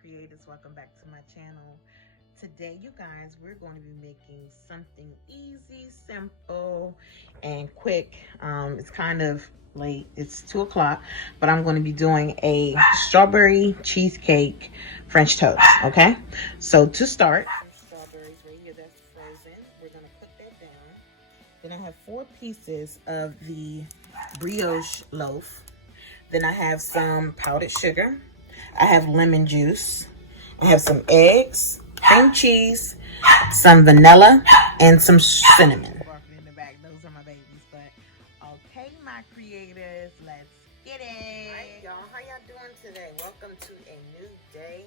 creators, welcome back to my channel. Today, you guys, we're going to be making something easy, simple, and quick. It's kind of late, it's 2 o'clock, but I'm going to be doing a strawberry cheesecake French toast. Okay, so to start, strawberries right here that's frozen, we're going to put that down. Then I have 4 pieces of the brioche loaf. Then I have some powdered sugar. I have lemon juice. I have some eggs, cream cheese, some vanilla, and some cinnamon. In the back, those are my babies. But okay, my creators, let's get it. All right, y'all, how y'all doing today? Welcome to a new day.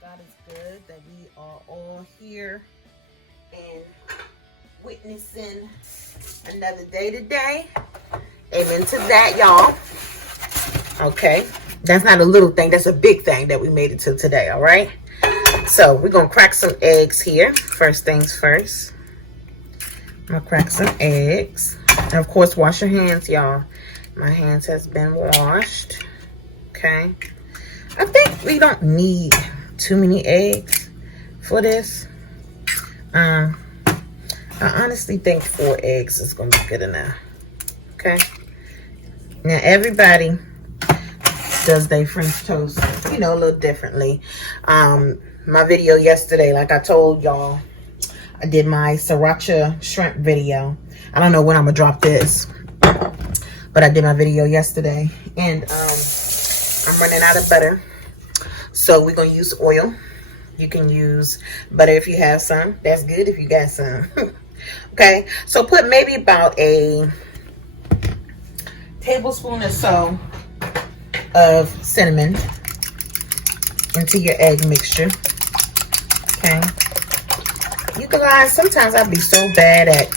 God is good that we are all here and witnessing another day today. Amen to that, y'all. Okay, that's not a little thing, that's a big thing that we made it to today. All right, so we're gonna crack some eggs here. First things first, I'm gonna crack some eggs, and of course wash your hands, y'all. My hands has been washed. Okay, I think we don't need too many eggs for this. I honestly think 4 eggs is gonna be good enough. Okay, now everybody does they French toast, you know, a little differently. My video yesterday, like I told y'all, I did my sriracha shrimp video. I don't know when I'm gonna drop this, but I did my video yesterday, and I'm running out of butter, so we're gonna use oil. You can use butter if you have some. That's good if you got some. Okay, so put maybe about a tablespoon or so of cinnamon into your egg mixture. Okay, you guys, sometimes I'll be so bad at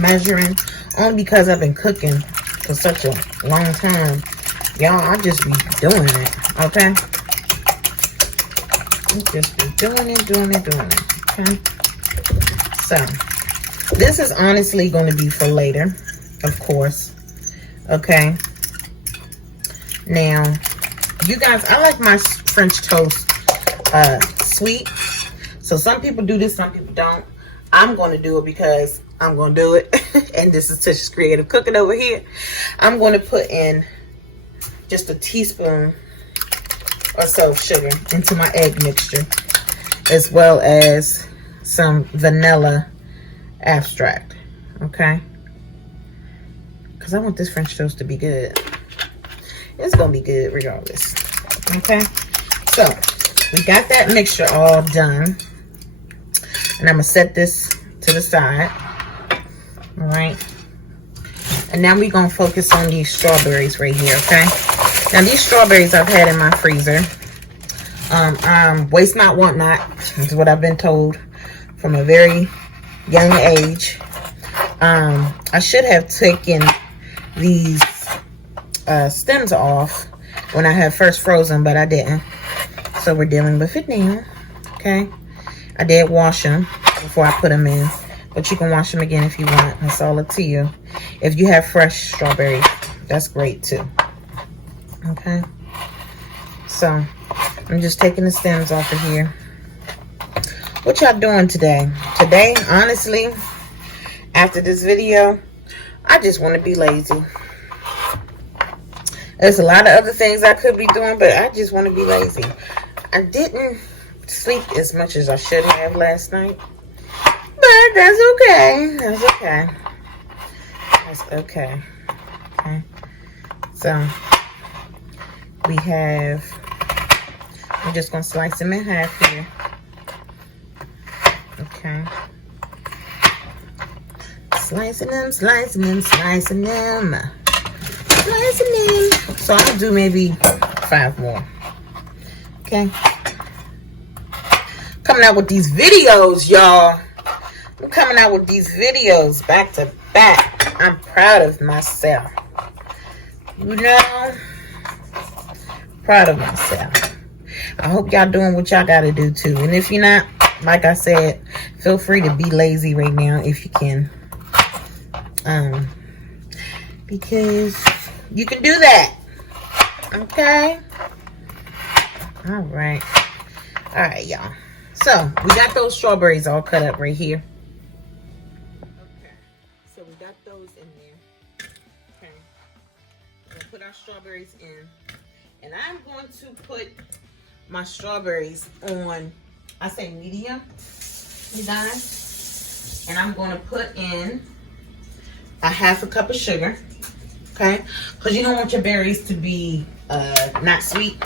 measuring, only because I've been cooking for such a long time. Y'all, I just be doing it. Okay, I just be doing it. Okay, so this is honestly going to be for later, of course. Okay, now you guys, I like my French toast sweet, so some people do this, some people don't. I'm going to do it because I'm going to do it. And this is Tisha's Creative Cooking over here. I'm going to put in just a teaspoon or so of sugar into my egg mixture, as well as some vanilla extract. Okay, because I want this French toast to be good. It's gonna be good regardless. Okay, so we got that mixture all done, and I'm gonna set this to the side. All right, and now we're gonna focus on these strawberries right here. Okay, now these strawberries I've had in my freezer. Waste not, want not, is what I've been told from a very young age. I should have taken these stems off when I had first frozen, but I didn't, so we're dealing with it now. Okay, I did wash them before I put them in, but you can wash them again if you want. It's all up to you. If you have fresh strawberries, that's great too. Okay, so I'm just taking the stems off of here. What y'all doing today? Today, honestly, after this video, I just want to be lazy. There's a lot of other things I could be doing, but I just want to be lazy. I didn't sleep as much as I should have last night, but that's okay. That's okay. That's okay. Okay. So we have, I'm just going to slice them in half here. Okay. Slicing them. So I'll do maybe 5 more. Okay. Coming out with these videos, y'all. I'm coming out with these videos back to back. I'm proud of myself. You know, proud of myself. I hope y'all doing what y'all gotta do too. And if you're not, like I said, feel free to be lazy right now if you can. Because you can do that. Okay? All right. All right, y'all. So we got those strawberries all cut up right here. Okay. So we got those in there. Okay. We're gonna put our strawberries in. And I'm going to put my strawberries on, I say medium, you guys. And I'm going to put in a half a cup of sugar. Okay. Because you don't want your berries to be not sweet.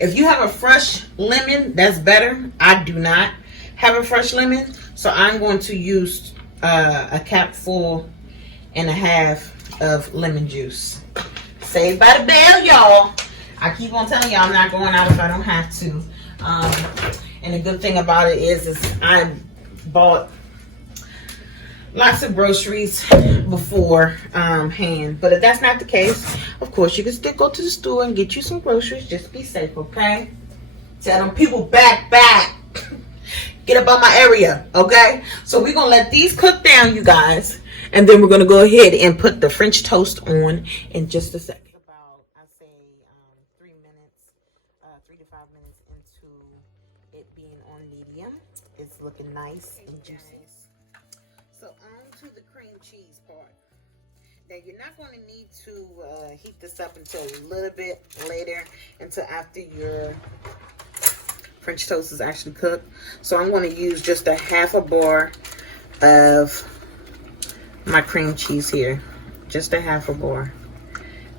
If you have a fresh lemon, that's better. I do not have a fresh lemon, so I'm going to use a capful and a half of lemon juice. Saved by the bell, y'all. I keep on telling y'all I'm not going out if I don't have to. And the good thing about it is I bought lots of groceries beforehand. But if that's not the case, of course, you can still go to the store and get you some groceries. Just be safe, okay? Tell them people back. Get up on my area, okay? So we're going to let these cook down, you guys. And then we're going to go ahead and put the French toast on in just a second. About, I say, 3 minutes, 3 to 5 minutes into it being on medium. It's looking nice and juicy. So on to the cream cheese part. Now you're not going to need to heat this up until a little bit later, until after your French toast is actually cooked. So I'm going to use just a half a bar of my cream cheese here. Just a half a bar.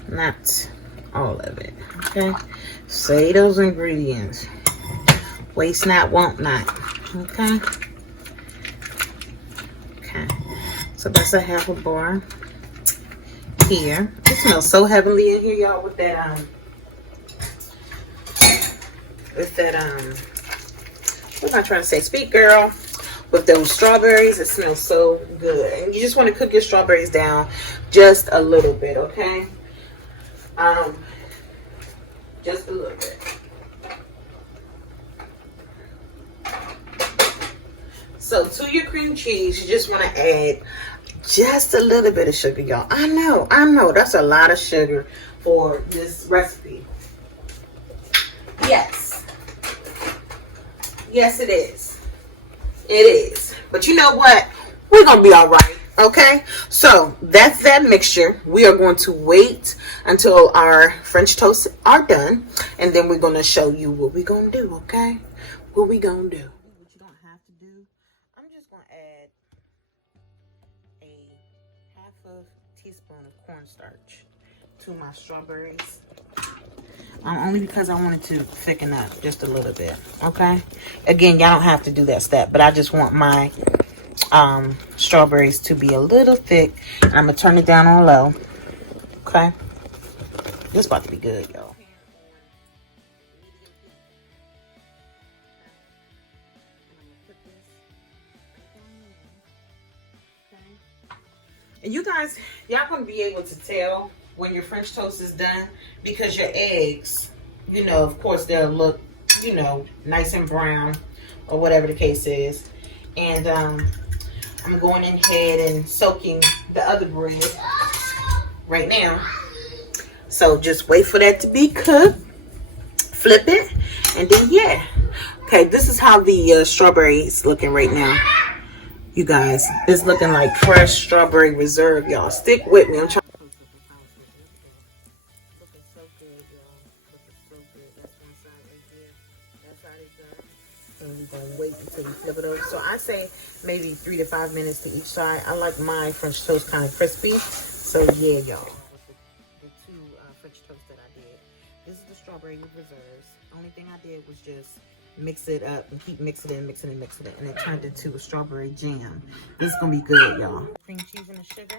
Not all of it. Okay. Say those ingredients. Waste not, want not. Okay. Okay. So that's a half a bar here. It smells so heavenly in here, y'all, with that what am I trying to say? Sweet girl. With those strawberries, it smells so good. And you just want to cook your strawberries down just a little bit, okay? Just a little bit. So to your cream cheese, you just want to add just a little bit of sugar, y'all. I know, that's a lot of sugar for this recipe. Yes, it is. It is. But you know what? We're going to be all right. Okay? So that's that mixture. We are going to wait until our French toasts are done. And then we're going to show you what we're going to do. Okay? What we going to do. What you don't have to do. I'm just going to add a half a teaspoon of cornstarch to my strawberries. Only because I wanted to thicken up just a little bit. Okay? Again, y'all don't have to do that step, but I just want my strawberries to be a little thick. And I'm going to turn it down on low. Okay? This is about to be good, y'all. And you guys, y'all going to be able to tell when your French toast is done, because your eggs, you know, of course they'll look, you know, nice and brown or whatever the case is. And I'm going in ahead and soaking the other bread right now. So just wait for that to be cooked. Flip it, and then yeah. Okay, this is how the strawberry is looking right now. You guys, it's looking like fresh strawberry reserve, y'all. Stick with me. I'm trying. Looking so good, y'all. Looking so good. That's one side right here. That's how they done. And we're going to wait until we flip it over. So I say maybe 3 to 5 minutes to each side. I like my French toast kind of crispy. So yeah, y'all. The two French toast that I did. This is the strawberry with reserves. Only thing I did was just mix it up and keep mixing it and mixing it and mixing it. And it turned into a strawberry jam. This is going to be good, y'all. Cream cheese and the sugar.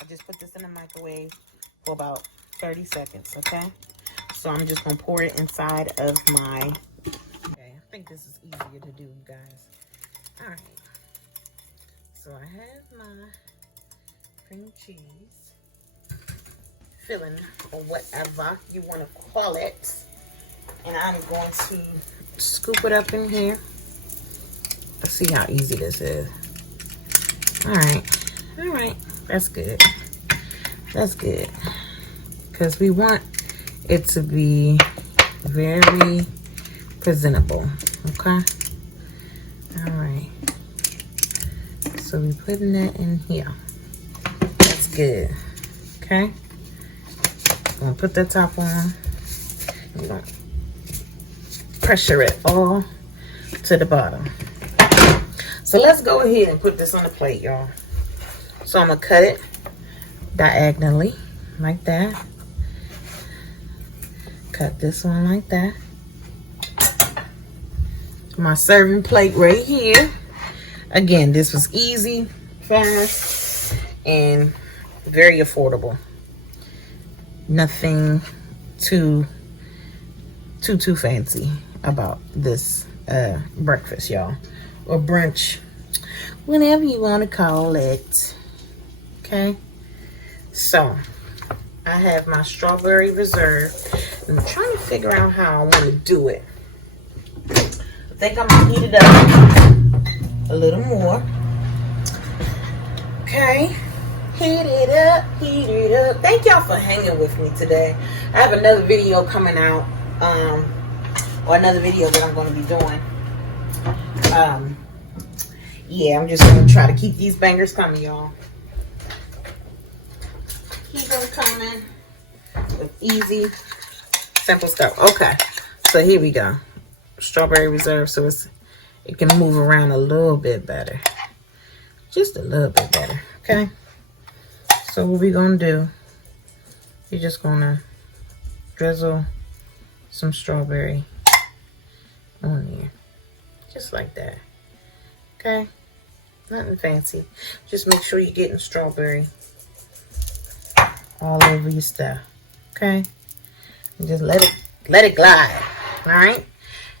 I just put this in the microwave for about 30 seconds, okay? So I'm just going to pour it inside of my... Okay, I think this is easier to do, you guys. All right. So I have my cream cheese filling, or whatever you want to call it. And I'm going to scoop it up in here. Let's see how easy this is. All right, that's good. That's good, because we want it to be very presentable. Okay. All right. So we're putting that in here. That's good. Okay. I'm gonna put the top on. I'm gonna pressure it all to the bottom. So let's go ahead and put this on the plate, y'all. So I'm gonna cut it diagonally like that. Cut this one like that. My serving plate right here. Again, this was easy, fast, and very affordable. Nothing too fancy about this breakfast, y'all, or brunch, whatever you want to call it. Okay, so I have my strawberry reserve. I'm trying to figure out how I want to do it. I think I'm gonna heat it up a little more. Okay, heat it up, heat it up. Thank y'all for hanging with me today. I have another video coming out, or another video that I'm going to be doing. Yeah, I'm just going to try to keep these bangers coming, y'all. Keep them coming with easy, simple stuff. Okay, so here we go. Strawberry reserve, so it can move around a little bit better. Just a little bit better, okay? So what we're going to do, you're just going to drizzle some strawberry on there. Just like that, okay? Nothing fancy. Just make sure you're getting strawberry all over your stuff, okay? And just let it glide, all right?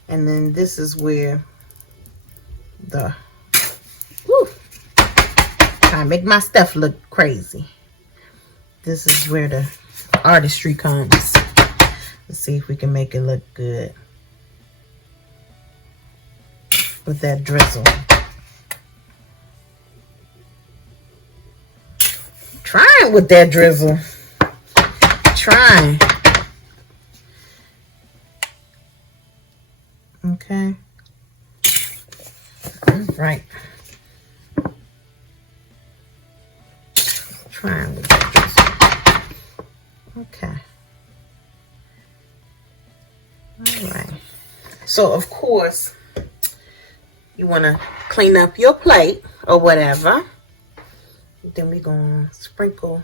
And then this is where the trying to make my stuff look crazy. This is where the artistry comes. Let's see if we can make it look good with that drizzle. Trying with that drizzle. Trying. Okay. All right. Trying with that drizzle. Okay. All right. So, of course, you want to clean up your plate or whatever. Then we're going to sprinkle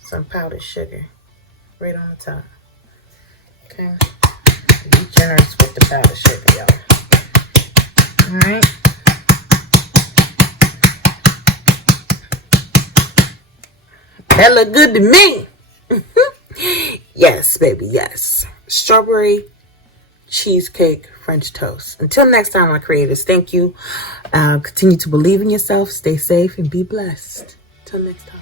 some powdered sugar right on the top. Okay. Be generous with the powdered sugar, y'all. All right. That look good to me. Yes, baby, yes. Strawberry cheesecake French toast. Until next time, my creators, thank you. Continue to believe in yourself, stay safe, and be blessed. Till next time.